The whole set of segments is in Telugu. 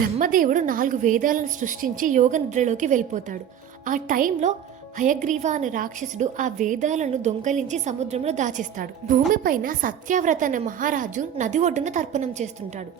బ్రహ్మదేవుడు 4 వేదాలను సృష్టించి యోగ నిద్రలోకి వెళ్ళిపోతాడు. ఆ టైంలో హయగ్రీవ అనే రాక్షసుడు ఆ వేదాలను దొంగలించి సముద్రంలో దాచేస్తాడు. భూమిపైన సత్యవ్రత అనే మహారాజు నది ఒడ్డున తర్పణం చేస్తుంటాడు.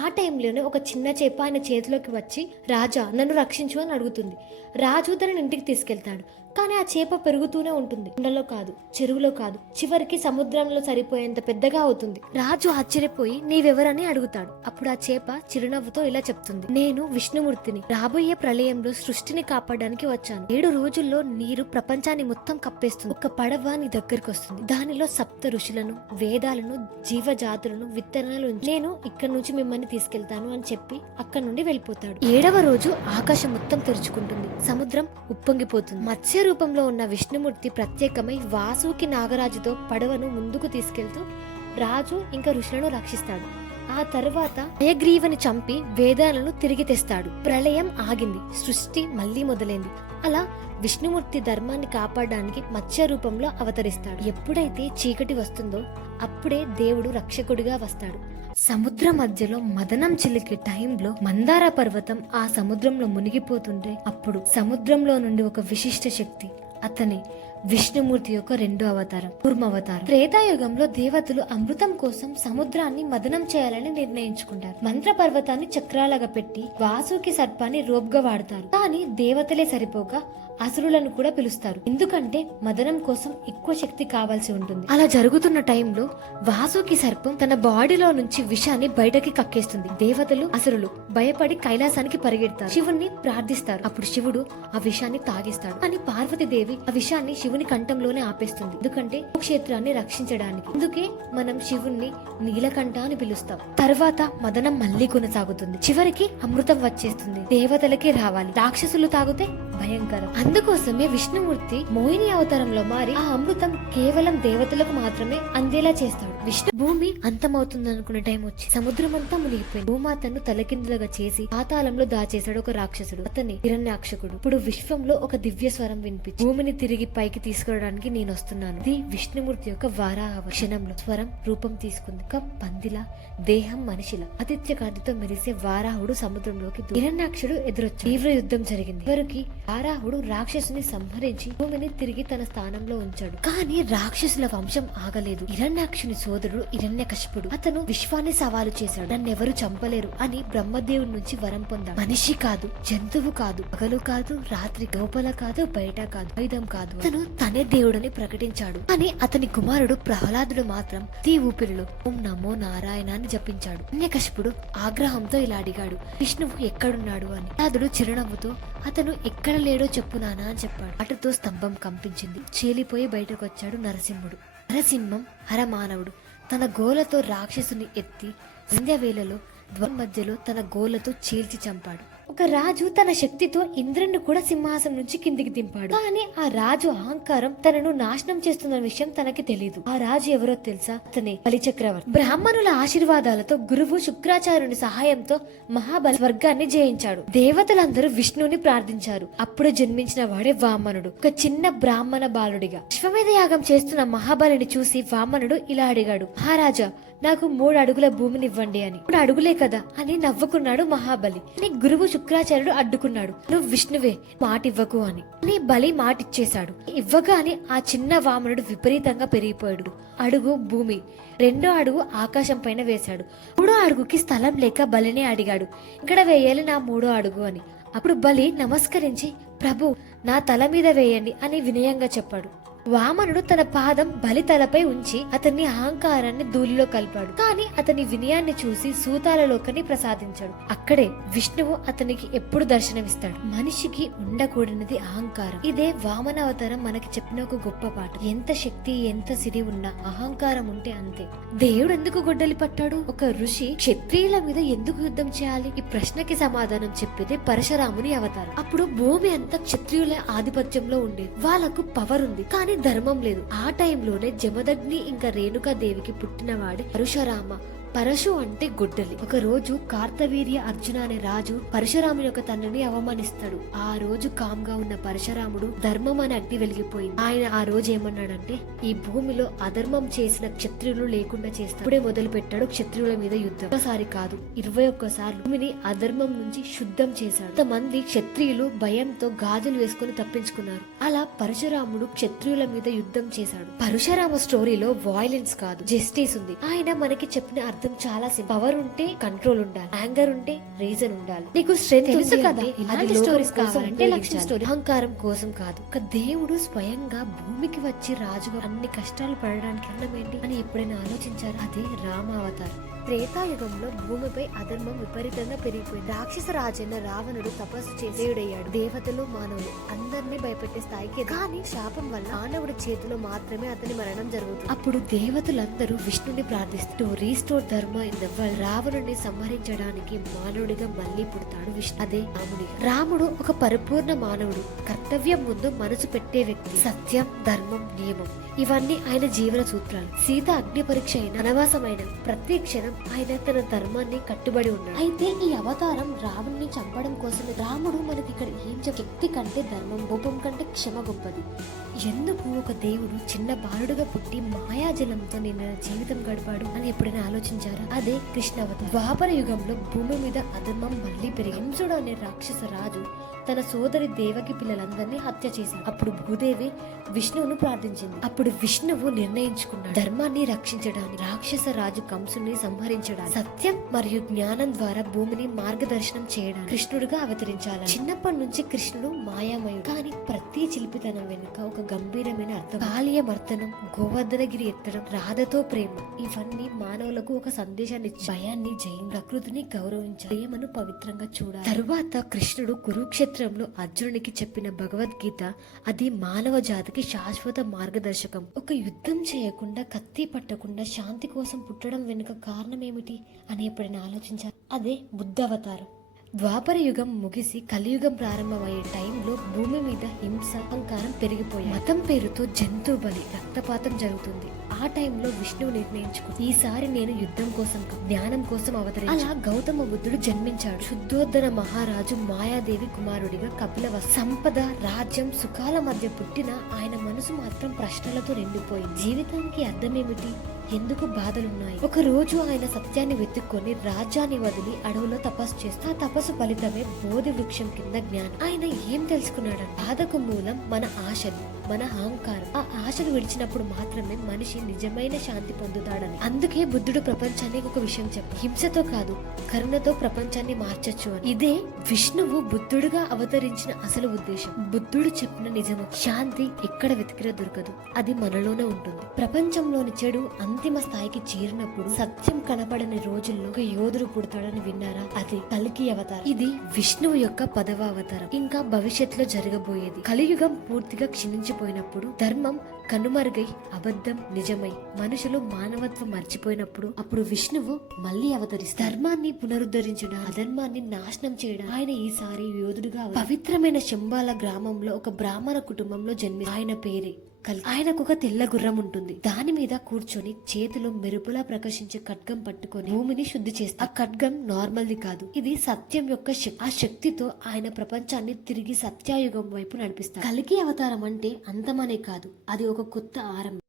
ఆ టైంలోనే ఒక చిన్న చేప ఆయన చేతిలోకి వచ్చి, రాజా నన్ను రక్షించు అని అడుగుతుంది. రాజు తనని ఇంటికి తీసుకెళ్తాడు. కానీ ఆ చేప పెరుగుతూనే ఉంటుంది. కొండలో కాదు, చెరువులో కాదు, చివరికి సముద్రంలో సరిపోయేంత పెద్దగా అవుతుంది. రాజు ఆశ్చర్యపోయి నీవెవరని అడుగుతాడు. అప్పుడు ఆ చేప చిరునవ్వుతో ఇలా చెప్తుంది, నేను విష్ణుమూర్తిని. రాబోయే ప్రళయంలో సృష్టిని కాపాడడానికి వచ్చాను. 7 రోజుల్లో నీరు ప్రపంచాన్ని మొత్తం కప్పేస్తుంది. ఒక పడవ నీ దగ్గరికి వస్తుంది. దానిలో సప్త ఋషులను, వేదాలను, జీవజాతులను, విత్తనాలు నేను ఇక్కడ నుంచి మిమ్మల్ని తీసుకెళ్తాను అని చెప్పి అక్కడి నుండి వెళ్ళిపోతాడు. 7వ రోజు ఆకాశం మొత్తం తెరుచుకుంటుంది. సముద్రం ఉప్పొంగిపోతుంది. మత్స్య రూపంలో ఉన్న విష్ణుమూర్తి ప్రత్యేకమై వాసుకి నాగరాజుతో పడవను ముందుకు తీసుకెళ్తూ రాజు ఇంకా ఋషులను రక్షిస్తాడు. ఆ తర్వాత హయగ్రీవని చంపి వేదాలను తిరిగి తెస్తాడు. ప్రళయం ఆగింది. సృష్టి మళ్లీ మొదలైంది. అలా విష్ణుమూర్తి ధర్మాన్ని కాపాడడానికి మత్స్య రూపంలో అవతరిస్తాడు. ఎప్పుడైతే చీకటి వస్తుందో అప్పుడే దేవుడు రక్షకుడిగా వస్తాడు. సముద్ర మధ్యలో మదనం చిలికే టైంలో మందార పర్వతం ఆ సముద్రంలో మునిగిపోతుంటే అప్పుడు సముద్రంలో నుండి ఒక విశిష్ట శక్తి, అతని విష్ణుమూర్తి యొక్క 2వ అవతారం, కూర్మావతారం. త్రేతాయుగంలో దేవతలు అమృతం కోసం సముద్రాన్ని మదనం చేయాలని నిర్ణయించుకుంటారు. మంత్ర పర్వతాన్ని చక్రాలుగా పెట్టి వాసుకి సర్పాన్ని రోప్గా వాడతారు. కానీ దేవతలే సరిపోక అసురులను కూడా పిలుస్తారు. ఎందుకంటే మదనం కోసం ఎక్కువ శక్తి కావాల్సి ఉంటుంది. అలా జరుగుతున్న టైంలో వాసుకి సర్పం తన బాడీలో నుంచి విషాన్ని బయటకి కక్కేస్తుంది. దేవతలు, అసురులు భయపడి కైలాసానికి పరిగెడతారు. శివుణ్ణి ప్రార్థిస్తారు. అప్పుడు శివుడు ఆ విషాన్ని తాగేస్తాడు. కానీ పార్వతీదేవి ఆ విషాన్ని శివుని కంఠంలోనే ఆపేస్తుంది. ఎందుకంటే క్షేత్రాన్ని రక్షించడానికి. అందుకే మనం శివుణ్ణి నీలకంఠ అని పిలుస్తాం. తర్వాత మదనం మళ్ళీ కొనసాగుతుంది. చివరికి అమృతం వచ్చేస్తుంది. దేవతలకే రావాలి, రాక్షసులు తాగితే భయంకరం. అందుకోసమే విష్ణుమూర్తి మోహిని అవతారంలో మారి ఆ అమృతం కేవలం దేవతలకు మాత్రమే అందేలా చేస్తాడు. విష్ణు భూమి అంతమవుతుంది అనుకునే టైం వచ్చి సముద్రం అంతా మునిగిపోయింది. భూమాతను తలకిందులుగా చేసి పాతాళంలో దాచేశాడు ఒక రాక్షసుడు. అతని హిరణ్యాక్షకుడు. ఇప్పుడు విశ్వంలో ఒక దివ్య స్వరం వినిపించి భూమిని తిరిగి పైకి తీసుకురావడానికి నేను వస్తున్నాను. ఇది విష్ణుమూర్తి యొక్క వారాహ క్షణంలో స్వరం రూపం తీసుకుంది. ఒక పందిలా, దేహం మనిషిలా, ఆదిత్య కాంతితో మెరిసే వారాహుడు సముద్రంలోకి హిరణ్యాక్షుడు ఎదురొచ్చాడు. తీవ్ర యుద్ధం జరిగింది. చివరికి వారాహుడు రాక్షసుని సంహరించి భూమిని తిరిగి తన స్థానంలో ఉంచాడు. కానీ రాక్షసుల వంశం ఆగలేదు. హిరణ్యాక్షుని సోదరుడు హిరణ్యకశిపుడు. అతను విశ్వాన్ని సవాలు చేశాడు. నన్నెవరు చంపలేరు అని బ్రహ్మదేవుడి నుంచి వరం పొందాడు. మనిషి కాదు, జంతువు కాదు, పగలు కాదు, రాత్రి, లోపల కాదు, బయట కాదు, ఆయుధం కాదు, అతను తనే దేవుడని ప్రకటించాడు. కానీ అతని కుమారుడు ప్రహ్లాదుడు మాత్రం తీ ఊపిరిలో ఓం నమో నారాయణ అని జపించాడు. హిరణ్యకశిపుడు ఆగ్రహంతో ఇలా అడిగాడు, విష్ణువు ఎక్కడున్నాడు అని. ప్రహ్లాదుడు చిరునవ్వుతో అతను ఎక్కడ లేడో చెప్పు నానా అని చెప్పాడు. అటుతో స్తంభం కంపించింది. చీలిపోయి బయటకు వచ్చాడు నరసింహుడు. నరసింహం హరమానవుడు. తన గోలతో రాక్షసుని ఎత్తి సంధ్య వేళలో ద్వారం మధ్యలో తన గోలతో చీల్చి చంపాడు. ఒక రాజు తన శక్తితో ఇంద్రుణ్ణి కూడా సింహాసనం నుంచి కిందికి దింపాడు. కానీ ఆ రాజు అహంకారం తనను నాశనం చేస్తున్న విషయం తనకి తెలీదు. ఆ రాజు ఎవరో తెలుసా? అతనే బలిచక్రవర్తి. బ్రాహ్మణుల ఆశీర్వాదాలతో గురువు శుక్రాచార్యుని సహాయంతో మహాబలి స్వర్గాన్ని జయించాడు. దేవతలందరూ విష్ణువుని ప్రార్థించారు. అప్పుడు జన్మించిన వాడే వామనుడు, ఒక చిన్న బ్రాహ్మణ బాలుడిగా. అశ్వమేధ యాగం చేస్తున్న మహాబలిని చూసి వామనుడు ఇలా అడిగాడు, మహారాజా నాకు 3 అడుగుల భూమిని ఇవ్వండి అని. 3 అడుగులే కదా అని నవ్వుకున్నాడు మహాబలి. గురువు శుక్రాచార్యుడు అడ్డుకున్నాడు, నువ్వు విష్ణువే, మాట ఇవ్వకు అని. బలి మాటిచ్చేశాడు. ఇవ్వగానే ఆ చిన్న వామనుడు విపరీతంగా పెరిగిపోయాడు. అడుగు భూమి, 2వ అడుగు ఆకాశం పైన వేశాడు. 3వ అడుగుకి స్థలం లేక బలిని అడిగాడు, ఇక్కడ వేయాలి నా 3వ అడుగు అని. అప్పుడు బలి నమస్కరించి, ప్రభు నా తల మీద వేయండి అని వినయంగా చెప్పాడు. వామనుడు తన పాదం బలి తలపై ఉంచి అతని అహంకారాన్ని ధూళిలో కలిపాడు. కానీ అతని వినయాన్ని చూసి సూతాలలోకని ప్రసాదించాడు. అక్కడే విష్ణువు అతనికి ఎప్పుడు దర్శనమిస్తాడు. మనిషికి ఉండకూడనిది అహంకారం. ఇదే వామన అవతారం మనకి చెప్పిన ఒక గొప్ప పాట. ఎంత శక్తి, ఎంత సిరి ఉన్నా అహంకారం ఉంటే అంతే. దేవుడు ఎందుకు గొడ్డలి పట్టాడు? ఒక ఋషి క్షత్రియుల మీద ఎందుకు యుద్ధం చేయాలి? ఈ ప్రశ్నకి సమాధానం చెప్పేదే పరశురాముని అవతారం. అప్పుడు భూమి అంతా క్షత్రియుల ఆధిపత్యంలో ఉండేది. వాళ్ళకు పవర్ ఉంది, కానీ ధర్మం లేదు. ఆ టైంలోనే జమదగ్ని ఇంకా రేణుకాదేవికి పుట్టినవాడే పరశురామ. పరశు అంటే గొడ్డలి. ఒక రోజు కార్తవీర్య అర్జున అనే రాజు పరశురాముని యొక్క తండ్రిని అవమానిస్తాడు. ఆ రోజు కామ్గా ఉన్న పరశురాముడు ధర్మం అనే అగ్ని వెలిగిపోయింది. ఆయన ఆ రోజు ఏమన్నాడంటే, ఈ భూమిలో అధర్మం చేసిన క్షత్రియులు లేకుండా చేస్తాడు. ఇప్పుడే మొదలు పెట్టాడు క్షత్రియుల మీద యుద్ధం. ఒకసారి కాదు 21 సార్లు భూమిని అధర్మం నుంచి శుద్ధం చేశాడు. కొంతమంది క్షత్రియులు భయంతో గాజులు వేసుకుని తప్పించుకున్నారు. అలా పరశురాముడు క్షత్రియుల మీద యుద్ధం చేశాడు. పరశురామ స్టోరీలో వాయిలెన్స్ కాదు, జస్టిస్ ఉంది. ఆయన మనకి చెప్పిన అర్థం చాలా సింపుల్. పవర్ ఉంటే కంట్రోల్ ఉండాలి, యాంగర్ ఉంటే రీజన్ ఉండాలి. నీకు స్ట్రెంగ్త్ ఉంది కదా, ఇలాంటి స్టోరీస్ కావాలంటే లక్ష్యం స్టోరీ. అహంకారం కోసం కాదు. ఒక దేవుడు స్వయంగా భూమికి వచ్చి రాజుగా అన్ని కష్టాలు పడడానికి కారణం ఏంటి అని ఎప్పుడైనా ఆలోచించారు? అదే రామావతారం. త్రేతాయుగంలో భూమిపై అధర్మం విపరీతంగా పెరిగిపోయింది. రాక్షస రాజైన రావణుడు తపస్సు చేసి దేవుడయ్యాడు. దేవతలు మానవులు అందరినీ భయపెట్టే స్థాయికి, కానీ శాపం వల్ల మానవుడి చేతిలో మాత్రమే అతని మరణం జరుగుతుంది. అప్పుడు దేవతలందరూ విష్ణుని ప్రార్థిస్తూ రీస్టోర్ ధర్మ ఇన్ ద వరల్డ్. రావణుడిని సంహరించడానికి మానవుడిగా మళ్ళీ పుడతాడు విష్ణు. అదే రాముడిగా. రాముడు ఒక పరిపూర్ణ మానవుడు. కర్తవ్యం ముందు మనసు పెట్టే వ్యక్తి. సత్యం, ధర్మం, నియమం ఇవన్నీ ఆయన జీవన సూత్రాలు. సీత అగ్ని పరీక్ష అయిన అనవాసమైన ప్రతి క్షణం ఆయన తన ధర్మాన్ని కట్టుబడి ఉన్నాడు. అయితే ఈ అవతారం రావణ్ణి చంపడం కోసమే. రాముడు మనకి ఇక్కడ ఏం శక్తి కంటే ధర్మం, కోపం కంటే క్షమ గొప్పది. ఎందుకు ఒక దేవుడు చిన్న బాలుడుగా పుట్టి మాయాజలంతో నిన్న జీవితం గడిపాడు అని ఎప్పుడైనా ఆలోచించారా? అదే కృష్ణ అవతారం. ద్వాపర యుగంలో భూమి మీద అధర్మం మళ్లీ పెరిగి హంసుడు అనే రాక్షస రాజు తన సోదరి దేవకి పిల్లలందరినీ హత్య చేశాడు. అప్పుడు భూదేవి విష్ణువును ప్రార్థించింది. అప్పుడు విష్ణువు నిర్ణయించుకున్నాడు ధర్మాన్ని రక్షించడానికి, రాక్షస రాజు కంసుని సంహరించడానికి, సత్యం మరియు జ్ఞానం ద్వారా భూమిని మార్గదర్శనం చేయడానికి కృష్ణుడిగా అవతరించాలని. చిన్నప్పటి నుంచి కృష్ణుడు మాయామయుడు, కానీ ప్రతి చిలిపితనం వెనుక ఒక గంభీరమైన అర్థం. కాళీయ మర్దనం, గోవర్ధనగిరి ఎత్తడం, రాధతో ప్రేమ ఇవన్నీ మానవులకు ఒక సందేశాన్ని ఇచ్చి భయాన్ని జయం, ప్రకృతిని గౌరవించాలి, ప్రేమను పవిత్రంగా చూడాలి. తరువాత కృష్ణుడు కురుక్షేత్రంలో అర్జునునికి చెప్పిన భగవద్గీత అది మానవ జాతికి శాశ్వత మార్గదర్శకం. ఒక యుద్ధం చేయకుండా, కత్తి పట్టకుండా శాంతి కోసం పుట్టడం వెనుక కారణం ఏమిటి అని ఎప్పుడైనా ఆలోచించారు? అదే బుద్ధ అవతారం. ద్వాపర యుగం ముగిసి కలియుగం ప్రారంభమయ్యే టైంలో భూమి మీద హింస, అహంకారం పెరిగిపోయాయి. మతం పేరుతో జంతు బలి, రక్తపాతం జరుగుతుంది. ఆ టైంలో విష్ణువు నిర్ణయించుకుంది, ఈసారి నేను యుద్ధం కోసం జ్ఞానం కోసం అవతరించి. అలా గౌతమ బుద్ధుడు జన్మించాడు. శుద్ధోద్ధర మహారాజు మాయాదేవి కుమారుడిగా కపిలవస్తు. సంపద, రాజ్యం, సుఖాల మధ్య పుట్టిన ఆయన మనసు మాత్రం ప్రశ్నలతో నిండిపోయింది. జీవితానికి అర్థమేమిటి? ఎందుకు బాధలున్నాయి? ఒక రోజు ఆయన సత్యాన్ని వెతుక్కొని రాజ్యాన్ని వదిలి అడవులో తపస్సు చేస్తే ఆ తపస్సు ఫలితమే బోధి వృక్షం కింద జ్ఞానం. ఆయన ఏం తెలుసుకున్నాడు? బాధకు మూలం మన ఆశలు, మన అహంకారం. ఆ ఆశలు విడిచినప్పుడు మాత్రమే మనిషి నిజమైన శాంతి పొందుతాడని. అందుకే బుద్ధుడు ప్రపంచానికి ఒక విషయం చెప్పాడు, హింసతో కాదు కరుణతో ప్రపంచాన్ని మార్చొచ్చు అని. ఇదే విష్ణువు బుద్ధుడుగా అవతరించిన అసలు ఉద్దేశం. బుద్ధుడు చెప్పిన నిజము, శాంతి ఎక్కడ వెతికినా దొరకదు, అది మనలోనే ఉంటుంది. ప్రపంచంలోని చెడు అంతిమ స్థాయికి చేరినప్పుడు సత్యం కనపడని రోజుల్లో ఒక యోధుడు పుడతాడని విన్నారా? అది కల్కి అవతారం. ఇది విష్ణువు యొక్క 10వ అవతారం. ఇంకా భవిష్యత్తులో జరగబోయేది. కలియుగం పూర్తిగా క్షీణించిపోయినప్పుడు, ధర్మం కనుమరుగై అబద్ధం నిజమై మనుషులు మానవత్వం మర్చిపోయినప్పుడు, అప్పుడు విష్ణువు మళ్ళీ అవతరిస్తారు. ధర్మాన్ని పునరుద్ధరించడం, అధర్మాన్ని నాశనం చేయడం. ఆయన ఈసారి యోధుడుగా పవిత్రమైన శంబాల గ్రామంలో ఒక బ్రాహ్మణ కుటుంబంలో జన్మి. ఆయన పేరే ఆయనకు ఒక తెల్ల గుర్రం ఉంటుంది. దాని మీద కూర్చొని చేతిలో మెరుపులా ప్రకాశించే ఖడ్గం పట్టుకొని భూమిని శుద్ధి చేస్తారు. ఆ ఖడ్గం నార్మల్ది కాదు, ఇది సత్యం యొక్క శక్తి. ఆ శక్తితో ఆయన ప్రపంచాన్ని తిరిగి సత్యయుగం వైపు నడిపిస్తారు. కల్కి అవతారం అంటే అంతమనే కాదు, అది ఒక కొత్త ఆరంభం.